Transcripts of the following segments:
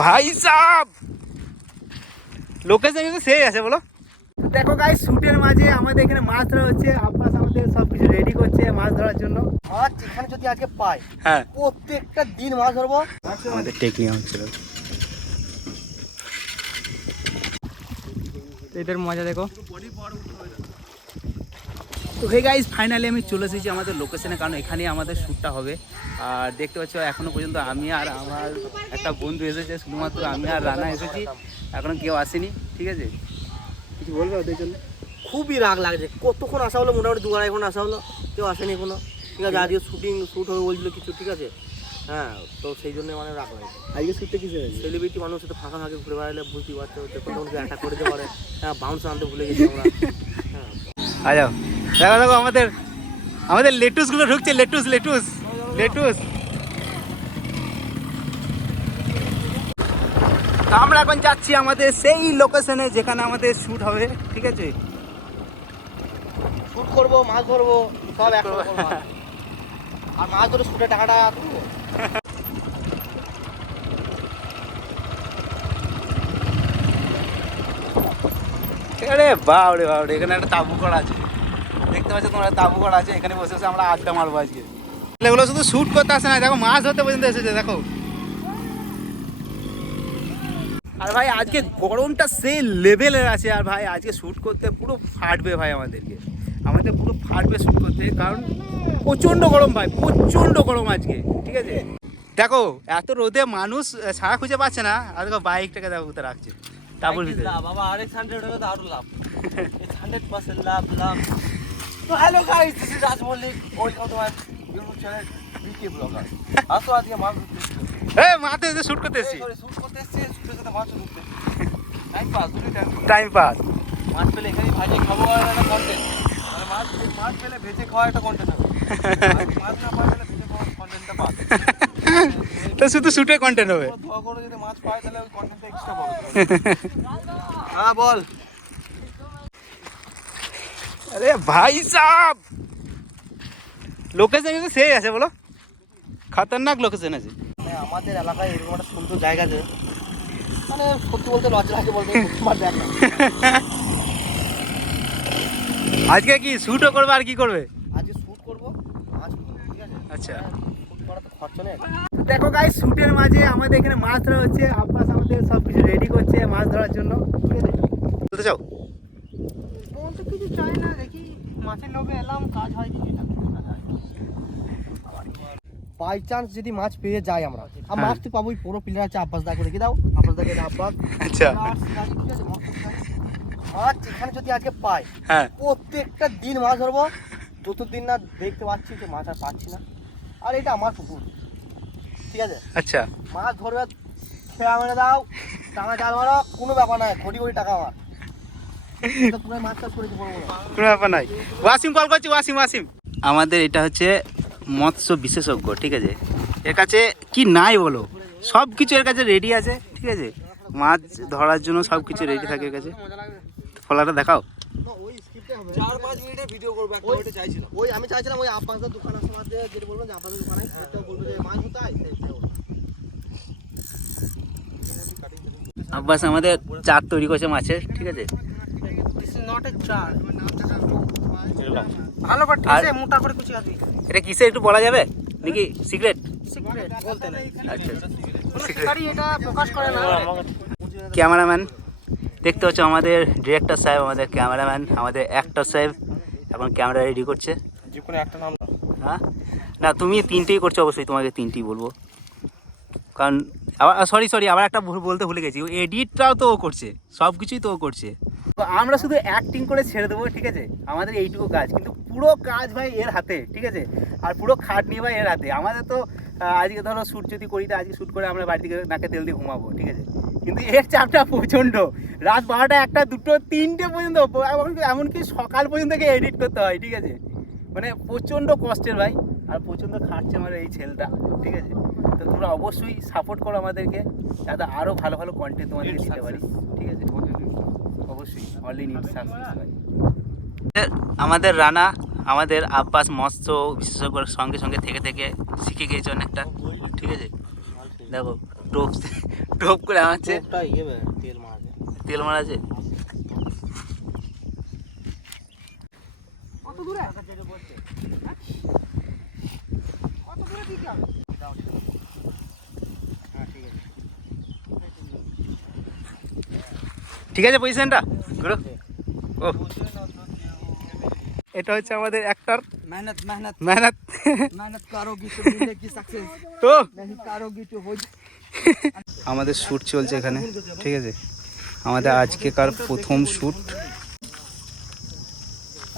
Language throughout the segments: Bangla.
ভাই সাহ লোকেশন কিন্তু সেই আছে বলো। দেখো গাই শুটের মাঝে আমাদের এখানে মাছ ধরা হচ্ছে আব্বাস আমাদের সব কিছু রেডি করছে মাছ ধরার জন্য। মাছ এখানে যদি আজকে পাই হ্যাঁ। প্রত্যেকটা দিন মাছ ধরবো। আমাদের টেকিং হচ্ছিল এটার মজা দেখো। তো হে গাইজ ফাইনালি আমি চলে এসেছি আমাদের লোকেশনে কারণ এখানেই আমাদের শ্যুটটা হবে। আর দেখতে পাচ্ছ এখনও পর্যন্ত আমি আর আমার একটা বন্ধু এসেছে শুধুমাত্র আমি আর রানা এসেছি। এখনও কেউ আসেনি ঠিক আছে? কিছু বলবে ওদের জন্য? খুবই রাগ লাগছে। কতক্ষণ আসা হলো? মোটামুটি দু আড়াই ঘণ্টা আসা হলো। কেউ আসেনি কোনো ঠিক আছে আজকে শুটিং শ্যুট হবে বলছিল কিছু ঠিক আছে? হ্যাঁ তো সেই জন্য মানে রাগ লাগছে। আজকে শ্যুটটা কিছু হয়েছে সেলিব্রিটি মানুষ সাথে ফাঁকা ফাঁকে ঘুরে বেড়ালে বুঝতেই পারছ যে কোনো অ্যাটাক করে দিতে পারে হ্যাঁ বাউন্স আনতে ভুলে গেছি আমরা। হ্যাঁ। আ যাও দেখো দেখো আমাদের আমাদের লেটুসগুলো ঢুকছে লেটুস লেটুস লেটুস। আমরা এখন যাচ্ছি আমাদের সেই লোকেশনে যেখানে আমাদের শ্যুট হবে ঠিক আছে? শ্যুট করব মাছ ধরবো সব করব। আর মাছ ধরে শ্যুটে টাকাটা তুলবো। আরে বাবরে বাবরে এখানে একটা তাবু করা আছে। দেখতে পাচ্ছ তোমরা তাবু করা আছে এখানে বসে বসে আমরা আড্ডা মারবো আজকে। এগুলো শুধু শ্যুট করতে আসে না দেখো মাছ ধরতে পর্যন্ত এসেছে দেখো। আর ভাই আজকে গরমটা সেই লেভেলের আছে আর ভাই আজকে শ্যুট করতে পুরো ফাটবে ভাই আমাদেরকে। আমাদের পুরো ফাটবে শ্যুট করতে কারণ প্রচণ্ড গরম ভাই প্রচণ্ড গরম আজকে ঠিক আছে? দেখো এত রোদে মানুষ ছাড়া খুঁজে পাচ্ছে না আর দেখো বাইকটাকে দেখো কোথায় রাখছে। লাভ বাবা আর এক্স হান্ড্রেড হলে তো আরও লাভ। হান্ড্রেড পার্সেন্ট লাভ লাভ। তো hello guys this is Raj Mallick welcome to my YouTube channel BK blogger আসো আজকে মাছ এ মাঠে এসে শুট করতে এসেছি। সরি শুট করতে এসেছি শুটের সাথে মাছ ধরতে টাইম পাস দুটোই টাইম টাইম পাস মাছ পেলে এখানেই ভাজে খাব আর একটা কন্টেন্ট মানে মাছ মাছ পেলে ভেজে খাওয়া একটা কন্টেন্ট হবে। মাছ না পাওয়া গেলে ভেজে খাওয়ার কন্টেন্টটা পাবে তো শুধু শুটে কন্টেন্ট হবে। ধোয়া করে যদি মাছ পায় তাহলে ওই কন্টেন্টটা এক্সট্রা পাবে হ্যাঁ বল। আরে ভাই সাহ লোকেশন কিন্তু সেই আছে বলো। খতরনাক লোকেশন আছে। মানে আমাদের এলাকায় এরকম একটা সুন্দর জায়গা আছে। মানে সত্যি বলতে লজ্জা লাগে বলতে তোমার দেখ আজকে কি শুটও করবে আর কি করবে? আজকে শ্যুট করব ঠিক আছে? আচ্ছা। খরচা দেখো গাই শুটের মাঝে আমাদের এখানে মাছ ধরা হচ্ছে আব্বাস আমাদের সব কিছু রেডি করছে মাছ ধরার জন্য। বলতে চাও? কিছু চাই না দেখি মাছের লোভে এলাম কাজ হয় কি বাই চান্স যদি মাছ পেয়ে যাই আমরা আর হ্যাঁ। মাছ তো পাবোই পুরো প্লেয়ার আছে আব্বাস দাকে রেখে দাও? আব্বাস দাকে আব্বাস। আচ্ছা। মাছ এখানে যদি আজকে পাই হ্যাঁ। প্রত্যেকটা দিন মাছ ধরবো। যতদিন না দেখতে পাচ্ছি যে মাছ আর পাচ্ছি না। আর এটা আমার পুকুর ঠিক আছে? আচ্ছা। মাছ ধরবে খেয়া মেরে দাও টানা জাল মারো কোনো ব্যাপার নয় কোটি কোটি টাকা আমার এটা পুরো মাছ চাষ করেছি বড় বড় কোনো ব্যাপার নাই। ওয়াসিম কল করছি ওয়াসিম ওয়াসিম। আমাদের এটা হচ্ছে মৎস্য বিশেষজ্ঞ ঠিক আছে? এর কাছে কি নাই বলো? সব কিছু এর কাছে রেডি আছে ঠিক আছে? মাছ ধরার জন্য সব কিছু রেডি থাকে এর কাছে। ফলাটা দেখাও। চার পাঁচ মিনিটের ভিডিও করব একটা ওইটা চাইছিলাম। ওই আমি চাইছিলাম ওই আব্বাসের দোকান আছে মাঝে যেটা বলবেন যে আব্বাসের দোকানে সেটা যে মাছ কোথায়? আব্বাস আমাদের চার তৈরি করছে মাছের ঠিক আছে? নট এ চার ভালো করে আর- ঠেসে মোটা করে কুচি এটা কিসে একটু বলা যাবে? নাকি সিক্রেট সিক্রেট বলতে নাই। আচ্ছা কোনো এটা প্রকাশ করে না। ক্যামেরাম্যান দেখতে হচ্ছে আমাদের ডিরেক্টর সাহেব আমাদের ক্যামেরাম্যান আমাদের অ্যাক্টর সাহেব এখন ক্যামেরা রেডি করছে। যে কোনো একটা নাম হ্যাঁ? না তুমি তিনটেই করছ অবশ্যই তোমাকে তিনটেই বলব। কারণ আবার সরি সরি আবার একটা ভুল বলতে ভুলে গেছি। এডিটটাও তো ও করছে সব কিছুই তো ও করছে। আমরা শুধু অ্যাক্টিং করে ছেড়ে দেবো, ঠিক আছে? আমাদের এইটুকু কাজ। কিন্তু পুরো কাজ ভাই এর হাতে, ঠিক আছে? আর পুরো খাটনি ভাই এর হাতে। আমাদের তো আজকে ধরো শ্যুট যদি করি, তো আজকে শ্যুট করে আমরা বাড়ি থেকে নাকে তেল দিয়ে ঘুমাবো, ঠিক আছে? কিন্তু এর চাপটা প্রচণ্ড। রাত বারোটা একটা, দুটো, তিনটে পর্যন্ত, এমনকি সকাল পর্যন্ত এডিট করতে হয়, ঠিক আছে? মানে প্রচণ্ড কষ্টের ভাই আর প্রচণ্ড খাটছে আমার এই ছেলেটা ঠিক আছে? তো তোমরা অবশ্যই সাপোর্ট করো আমাদেরকে যাতে আরও ভালো ভালো কন্টেন্ট তোমাদেরকে দিতে পারি ঠিক আছে? অবশ্যই অনলি নিড আমাদের রানা আমাদের আব্বাস মৎস্য বিশেষজ্ঞর সঙ্গে সঙ্গে থেকে থেকে শিখে গিয়েছে অনেকটা ঠিক আছে? দেখো টোপ টোপ করে আমাচ্ছে ইয়ে তেল মারা আছে ঠিক আছে পজিশনটা ঘুরো। ও। এটা হচ্ছে আমাদের একটার মেহনত মেহনত। মেহনত। মেহনত কারোগি তো মিলেগি সাকসেস তো। মেহনত কারোগি তো হই আমাদের শুট চলছে এখানে ঠিক আছে? আমাদের আজকে কার প্রথম শুট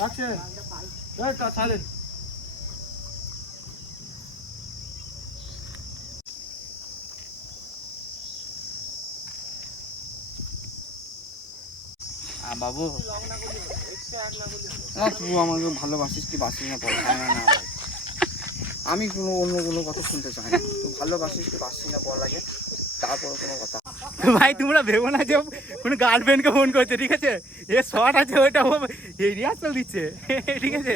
আচ্ছা এটা চলেন বাবু। না তুই আমাকে ভালোবাসিস কি বাসিস না বল না। আমি কোনো অন্য কোনো কথা শুনতে চাই না। তুই ভালোবাসিস কি বাসিস না বল লাগে তারপর কোনো কথা। ভাই তোমরা ভেবো না যে কোনো গার্লফ্রেন্ডকে ফোন করছে ঠিক আছে? এ শট আছে ওইটা ও এই রিহার্সাল দিচ্ছে। ঠিক আছে?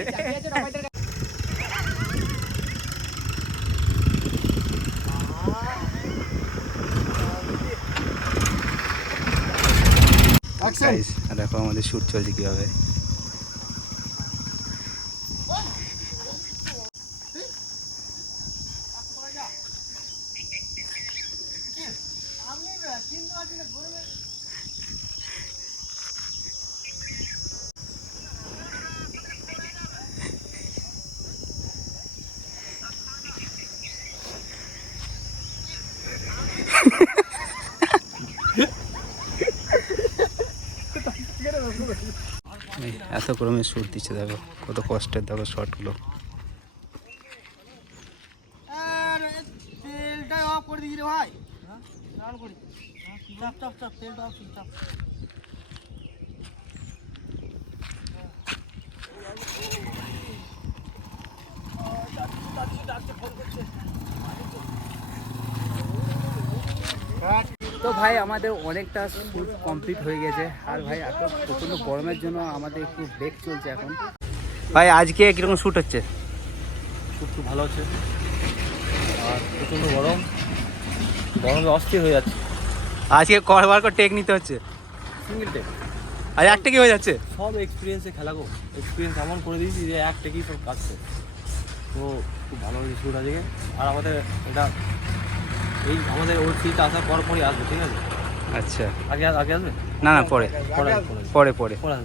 Guys, দেখো আমাদের শ্যুট চলছে কীভাবে। এই এত করে সুর দিচ্ছে দেখো কত কষ্টের দেখো রে ভাই। তো ভাই আমাদের অনেকটা শ্যুট কমপ্লিট হয়ে গেছে। আর ভাই এত প্রচণ্ড গরমের জন্য আমাদের একটু ব্রেক চলছে এখন। ভাই আজকে কীরকম শ্যুট হচ্ছে? শ্যুট খুব ভালো হচ্ছে। আর প্রচণ্ড গরম। গরমে অস্থির হয়ে যাচ্ছে। আজকে করবার করে টেক নিতে হচ্ছে। সিঙ্গেল টেক আর একটা কি হয়ে যাচ্ছে? সব এক্সপিরিয়েন্সে খেলা গো। এক্সপিরিয়েন্স এমন করে দিয়েছি যে এক টেকেই সব কাটছে। তো খুব ভালো হয়েছে শুট আজকে। আর আমাদের এটা এই আমাদের ওর সিট আসার পর পরই আসবে ঠিক আছে? আচ্ছা। আগে আগে আসবে? না না পরে। পরে আসবে, পরে পরে। পরে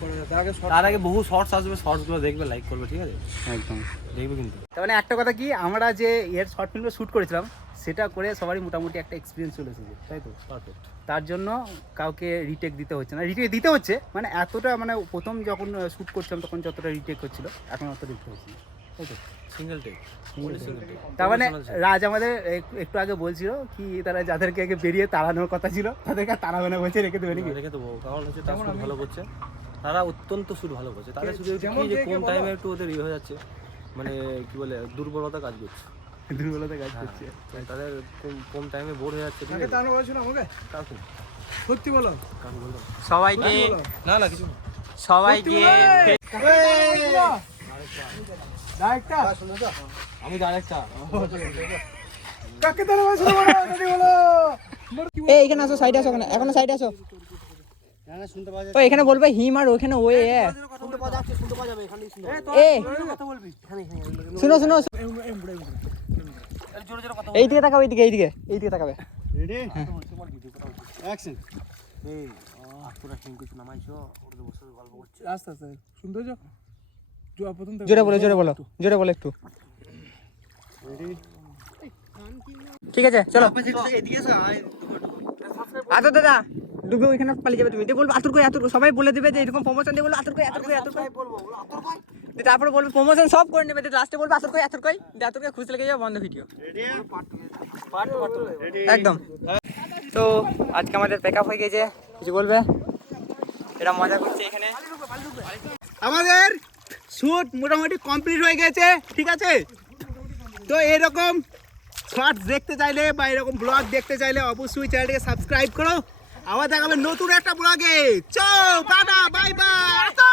পরে আসবে। তার আগে বহু শর্টস আসবে শর্টসগুলো দেখবে লাইক করবে ঠিক আছে? একদম। দেখবে কিন্তু। তার মানে একটা কথা কি আমরা যে এর শর্ট ফিল্মে শ্যুট করেছিলাম সেটা করে সবারই মোটামুটি একটা এক্সপিরিয়েন্স চলে এসেছে তাই তো? পারফেক্ট তার জন্য কাউকে রিটেক দিতে হচ্ছে না। রিটেক দিতে হচ্ছে মানে এতটা মানে প্রথম যখন শ্যুট করছিলাম তখন যতটা রিটেক হচ্ছিল এখন অত রিটেক হচ্ছে না। তাই সিঙ্গেল টেক সিঙ্গেল তার মানে রাজ আমাদের একটু আগে বলছিল কি তারা যাদেরকে আগে বেরিয়ে তাড়ানোর কথা ছিল তাদেরকে তাড়াবে না বলছে রেখে দেবে নাকি? রেখে দেবো। কারণ হচ্ছে তারা শুট ভালো করছে। তারা অত্যন্ত শুট ভালো করছে। তাদের শুধু কি যে কম টাইমে একটু ওদের ইয়ে হয়ে যাচ্ছে মানে কি বলে দুর্বলতা কাজ করছে। দুর্বলতা কাজ করছে। মানে তাদের কম টাইমে বোর হয়ে যাচ্ছে ঠিক আছে? আমাকে? কাকু সত্যি বলো। কাকু বলল সবাইকে না না কিছু সবাইকে আমি এই এখানে আসো সাইডে আসো এখানে। এখনও সাইডে আসো। ও এখানে বলবে হিম আর ওখানে ওয়ে শুনো শুনো। জোরে জোরে কথা এই দিকে তাকাবে এইদিকে এইদিকে এইদিকে তাকাবে। রেডি অ্যাকশন এই তোরা ঠিক কিছু নামাইছো ওটা বসে গল্প করছে। আস্তে আস্তে। শুনতে যাও জোরে বলো জোরে বলো জোরে বলো একটু। ঠিক আছে চলো। দাদা ডুবে ওইখানে পালিয়ে যাবে তুমি। দিয়ে বলব আতুর কই আতুর সবাই বলে দেবে যে এরকম প্রমোশন দিয়ে বলব আতুর কই আতুর তারপরে বলবে প্রমোশন সব করে নেবে। লাস্টে বলব আতুর কই আতুর কই? দিয়ে আতুর খুশি লেগে যাবে বন্ধ ভিডিও একদম। তো আজকে আমাদের প্যাক হয়ে গেছে। কিছু বলবে? এটা মজা করছে এখানে। আমাদের শ্যুট মোটামুটি কমপ্লিট হয়ে গেছে, ঠিক আছে? তো এরকম শর্টস দেখতে চাইলে বা এরকম ব্লগ দেখতে চাইলে অবশ্যই চ্যানেলটিকে সাবস্ক্রাইব করো। আবার দেখাবে নতুন একটা ব্লগে চো টাটা বাই বাই